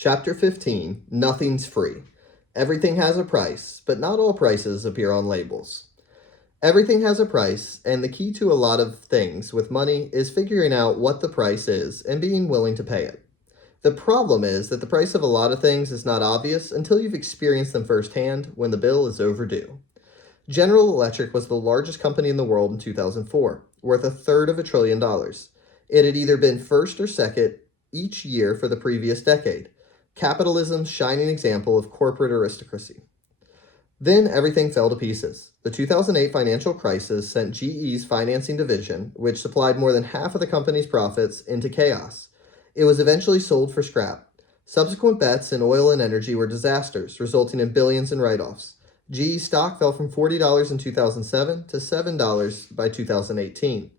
Chapter 15, Nothing's Free. Everything has a price, but not all prices appear on labels. Everything has a price, and the key to a lot of things with money is figuring out what the price is and being willing to pay it. The problem is that the price of a lot of things is not obvious until you've experienced them firsthand when the bill is overdue. General Electric was the largest company in the world in 2004, worth $1/3 trillion. It had either been first or second each year for the previous decade. Capitalism's shining example of corporate aristocracy. Then everything fell to pieces. The 2008 financial crisis sent GE's financing division, which supplied more than half of the company's profits, into chaos. It was eventually sold for scrap. Subsequent bets in oil and energy were disasters, resulting in billions in write-offs. GE stock fell from $40 in 2007 to $7 by 2018.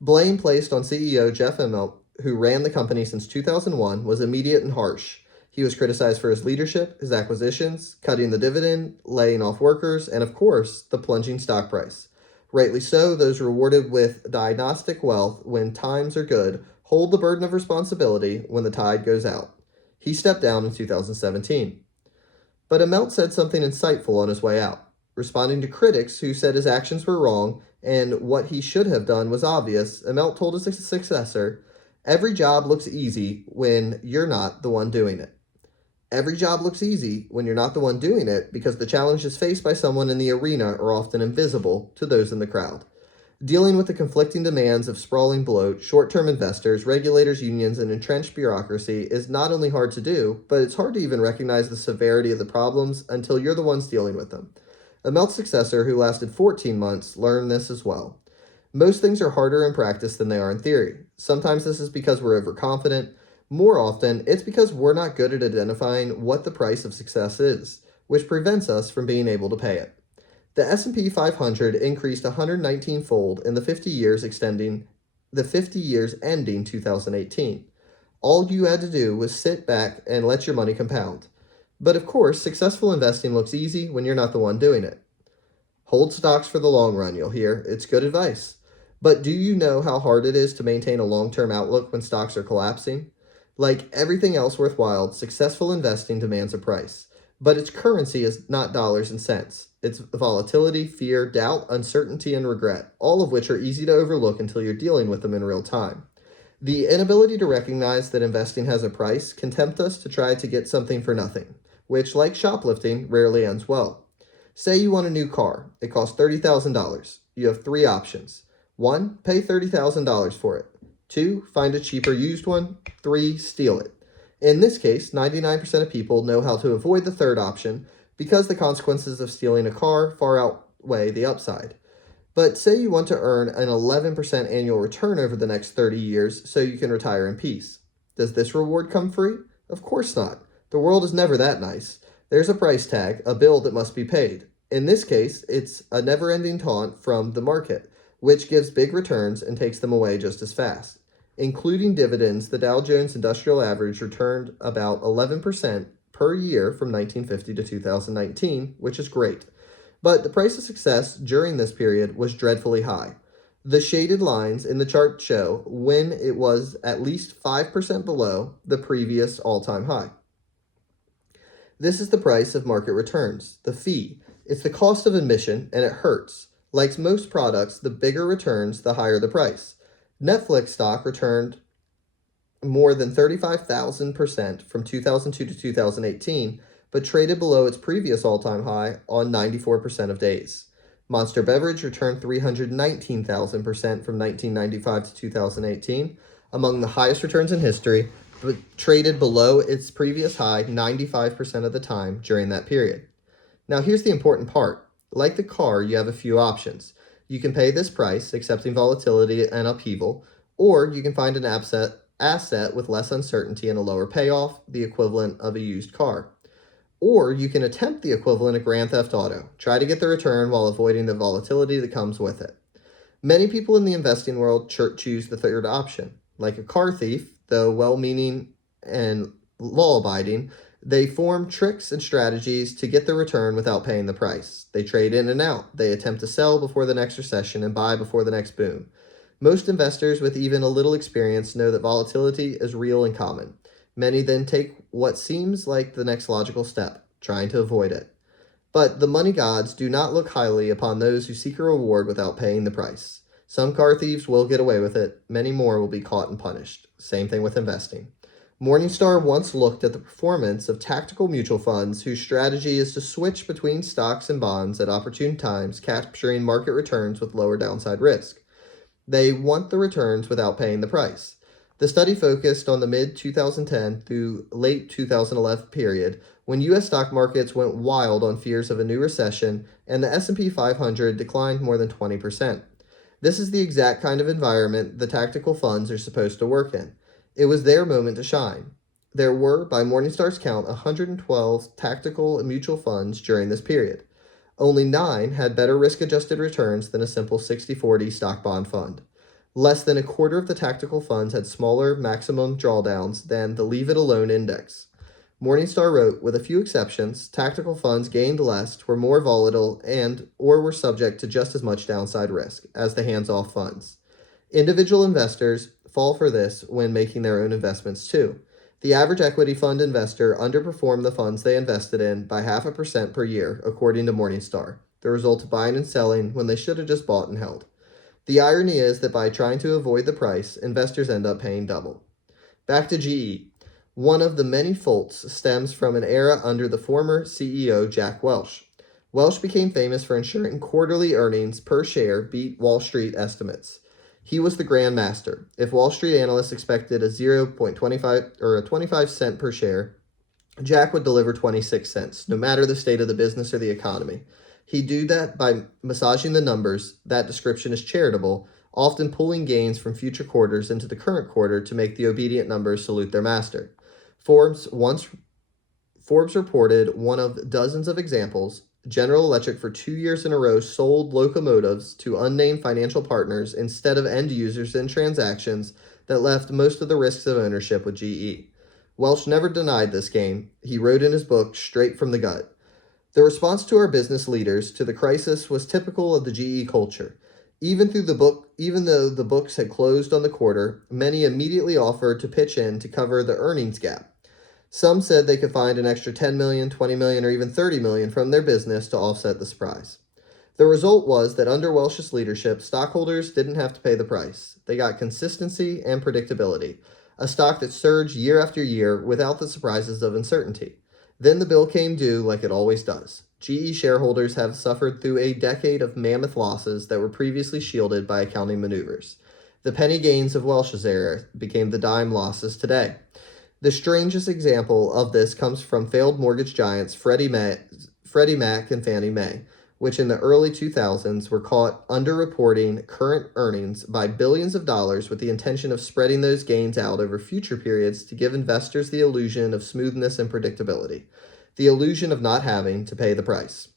Blame placed on CEO Jeff Immelt, who ran the company since 2001, was immediate and harsh. He was criticized for his leadership, his acquisitions, cutting the dividend, laying off workers, and of course, the plunging stock price. Rightly so, those rewarded with diagnostic wealth when times are good hold the burden of responsibility when the tide goes out. He stepped down in 2017. But Immelt said something insightful on his way out. Responding to critics who said his actions were wrong and what he should have done was obvious, Immelt told his successor, "Every job looks easy when you're not the one doing it." Every job looks easy when you're not the one doing it because the challenges faced by someone in the arena are often invisible to those in the crowd. Dealing with the conflicting demands of sprawling bloat, short-term investors, regulators, unions, and entrenched bureaucracy is not only hard to do, but it's hard to even recognize the severity of the problems until you're the ones dealing with them. Immelt's successor, who lasted 14 months, learned this as well. Most things are harder in practice than they are in theory. Sometimes this is because we're overconfident. More often, it's because we're not good at identifying what the price of success is, which prevents us from being able to pay it. The S&P 500 increased 119-fold in the 50 years ending 2018. All you had to do was sit back and let your money compound. But of course, successful investing looks easy when you're not the one doing it. Hold stocks for the long run, you'll hear. It's good advice. But do you know how hard it is to maintain a long-term outlook when stocks are collapsing? Like everything else worthwhile, successful investing demands a price. But its currency is not dollars and cents. It's volatility, fear, doubt, uncertainty, and regret, all of which are easy to overlook until you're dealing with them in real time. The inability to recognize that investing has a price can tempt us to try to get something for nothing, which, like shoplifting, rarely ends well. Say you want a new car. It costs $30,000. You have three options. 1. Pay $30,000 for it. 2. Find a cheaper used one. 3. Steal it. In this case, 99% of people know how to avoid the third option because the consequences of stealing a car far outweigh the upside. But say you want to earn an 11% annual return over the next 30 years so you can retire in peace. Does this reward come free? Of course not. The world is never that nice. There's a price tag, a bill that must be paid. In this case, it's a never-ending taunt from the market, which gives big returns and takes them away just as fast. Including dividends, the Dow Jones Industrial Average returned about 11% per year from 1950 to 2019, which is great. But the price of success during this period was dreadfully high. The shaded lines in the chart show when it was at least 5% below the previous all-time high. This is the price of market returns, the fee. It's the cost of admission, and it hurts. Like most products, the bigger returns, the higher the price. Netflix stock returned more than 35,000% from 2002 to 2018, but traded below its previous all-time high on 94% of days. Monster Beverage returned 319,000% from 1995 to 2018, among the highest returns in history, but traded below its previous high 95% of the time during that period. Now here's the important part. Like the car, you have a few options. You can pay this price, accepting volatility and upheaval, or you can find an asset with less uncertainty and a lower payoff, the equivalent of a used car. Or you can attempt the equivalent of Grand Theft Auto. Try to get the return while avoiding the volatility that comes with it. Many people in the investing world choose the third option. Like a car thief, though well-meaning and law-abiding, they form tricks and strategies to get the return without paying the price. They trade in and out. They attempt to sell before the next recession and buy before the next boom. Most investors with even a little experience know that volatility is real and common. Many then take what seems like the next logical step, trying to avoid it. But the money gods do not look highly upon those who seek a reward without paying the price. Some car thieves will get away with it, many more will be caught and punished. Same thing with investing. Morningstar once looked at the performance of tactical mutual funds whose strategy is to switch between stocks and bonds at opportune times, capturing market returns with lower downside risk. They want the returns without paying the price. The study focused on the mid 2010 through late 2011 period when US stock markets went wild on fears of a new recession and the S&P 500 declined more than 20%. This is the exact kind of environment the tactical funds are supposed to work in. It was their moment to shine. There were, by Morningstar's count, 112 tactical mutual funds during this period. Only 9 had better risk-adjusted returns than a simple 60-40 stock-bond fund. Less than a quarter of the tactical funds had smaller maximum drawdowns than the Leave It Alone index. Morningstar wrote, with a few exceptions, tactical funds gained less, were more volatile, and or were subject to just as much downside risk as the hands-off funds. Individual investors fall for this when making their own investments too. The average equity fund investor underperformed the funds they invested in by 0.5% per year, according to Morningstar, the result of buying and selling when they should have just bought and held. The irony is that by trying to avoid the price, investors end up paying double. Back to GE. One of the many faults stems from an era under the former CEO Jack Welch. Welch became famous for ensuring quarterly earnings per share beat Wall Street estimates. He was the grand master. If Wall Street analysts expected a 0.25 or a 25 cent per share, Jack would deliver 26 cents, no matter the state of the business or the economy. He'd do that by massaging the numbers. That description is charitable, often pulling gains from future quarters into the current quarter to make the obedient numbers salute their master. Forbes reported one of dozens of examples. General Electric for 2 years in a row sold locomotives to unnamed financial partners instead of end users in transactions that left most of the risks of ownership with GE. Welch never denied this game. He wrote in his book, Straight from the Gut. The response to our business leaders to the crisis was typical of the GE culture. Even though the books had closed on the quarter, many immediately offered to pitch in to cover the earnings gap. Some said they could find an extra 10 million, 20 million, or even 30 million from their business to offset the surprise. The result was that under Welch's leadership, stockholders didn't have to pay the price. They got consistency and predictability, a stock that surged year after year without the surprises of uncertainty. Then the bill came due like it always does. GE shareholders have suffered through a decade of mammoth losses that were previously shielded by accounting maneuvers. The penny gains of Welch's era became the dime losses today. The strangest example of this comes from failed mortgage giants Freddie Mac and Fannie Mae, which in the early 2000s were caught underreporting current earnings by billions of dollars with the intention of spreading those gains out over future periods to give investors the illusion of smoothness and predictability, the illusion of not having to pay the price.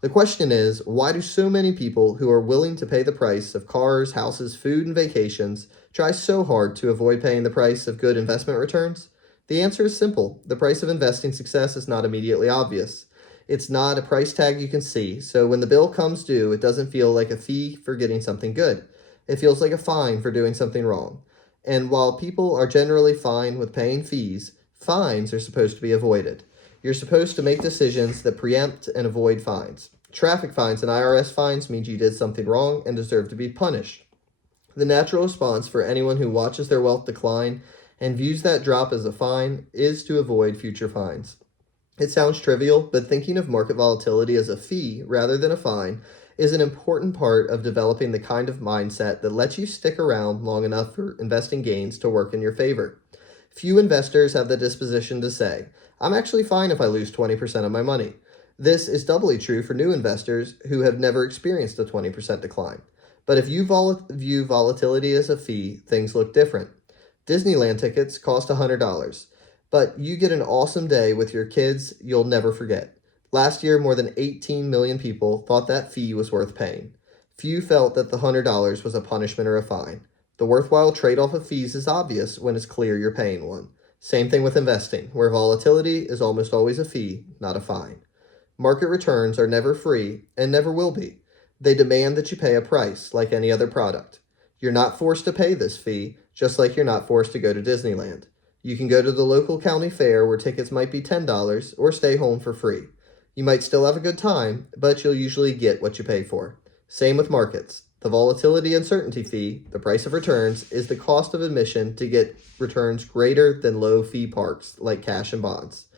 The question is, why do so many people who are willing to pay the price of cars, houses, food, and vacations try so hard to avoid paying the price of good investment returns? The answer is simple. The price of investing success is not immediately obvious. It's not a price tag you can see, so when the bill comes due, it doesn't feel like a fee for getting something good. It feels like a fine for doing something wrong. And while people are generally fine with paying fees, fines are supposed to be avoided. You're supposed to make decisions that preempt and avoid fines. Traffic fines and IRS fines means you did something wrong and deserve to be punished. The natural response for anyone who watches their wealth decline and views that drop as a fine is to avoid future fines. It sounds trivial, but thinking of market volatility as a fee rather than a fine is an important part of developing the kind of mindset that lets you stick around long enough for investing gains to work in your favor. Few investors have the disposition to say, I'm actually fine if I lose 20% of my money. This is doubly true for new investors who have never experienced a 20% decline. But if you view volatility as a fee, things look different. Disneyland tickets cost $100, but you get an awesome day with your kids you'll never forget. Last year, more than 18 million people thought that fee was worth paying. Few felt that the $100 was a punishment or a fine. The worthwhile trade-off of fees is obvious when it's clear you're paying one. Same thing with investing, where volatility is almost always a fee, not a fine. Market returns are never free and never will be. They demand that you pay a price like any other product. You're not forced to pay this fee, just like you're not forced to go to Disneyland. You can go to the local county fair where tickets might be $10 or stay home for free. You might still have a good time, but you'll usually get what you pay for. Same with markets. The volatility uncertainty fee, the price of returns, is the cost of admission to get returns greater than low fee parks like cash and bonds.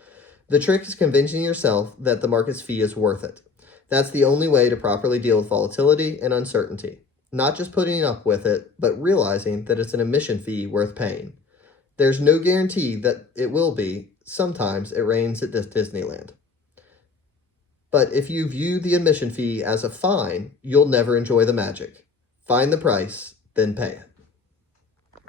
The trick is convincing yourself that the market's fee is worth it. That's the only way to properly deal with volatility and uncertainty. Not just putting up with it, but realizing that it's an admission fee worth paying. There's no guarantee that it will be. Sometimes it rains at Disneyland. But if you view the admission fee as a fine, you'll never enjoy the magic. Find the price, then pay it.